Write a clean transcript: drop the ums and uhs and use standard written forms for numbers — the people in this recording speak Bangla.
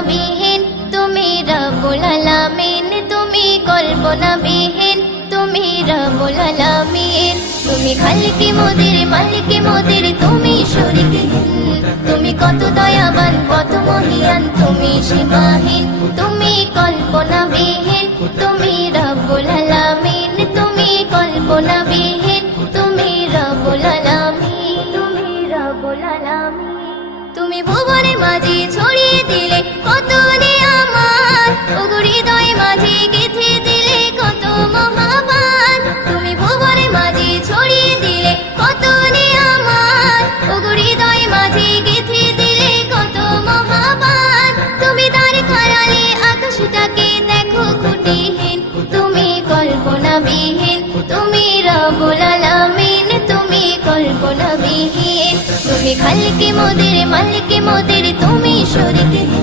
কল্পনাবিহীন, তুমি রব্বুল আলামিন, তুমি কল্পনাবিহীন, তুমি রব্বুল আলামিন। তুমি খালিকে মোদের মালিকে মোদের, তুমি শরীকহীন, তুমি কত দয়াবান কত মহিয়ান, তুমি সীমাহীন, তুমি কল্পনাবিহীন, তুমি রব্বুল আলামিন, তুমি কল্পনাবিহীন, তুমি রব্বুল আলামিন, তুমি রব্বুল আলামিন। তুমি ভুবনের মাঝে ছড়িয়ে দিলে কত নিয়ামত, ওগো হৃদয় মাঝে গেঁথে দিলে কত মহাবান। তুমি ভুবনের মাঝে ছড়িয়ে দিলে কত নিয়ামত, ওগো হৃদয় মাঝে গেঁথে দিলে কত মহাবান। তুমি তার খায়ালে আকাশটাকে দেখো খুঁটিহীন, তুমি কল্পনাবিহীন, তুমি রব্বুল আলামিন, তুমি কল্পনাবিহীন। তুমি খালিকে মোদের মালিকে মোদের, তুমি শরীকহীন,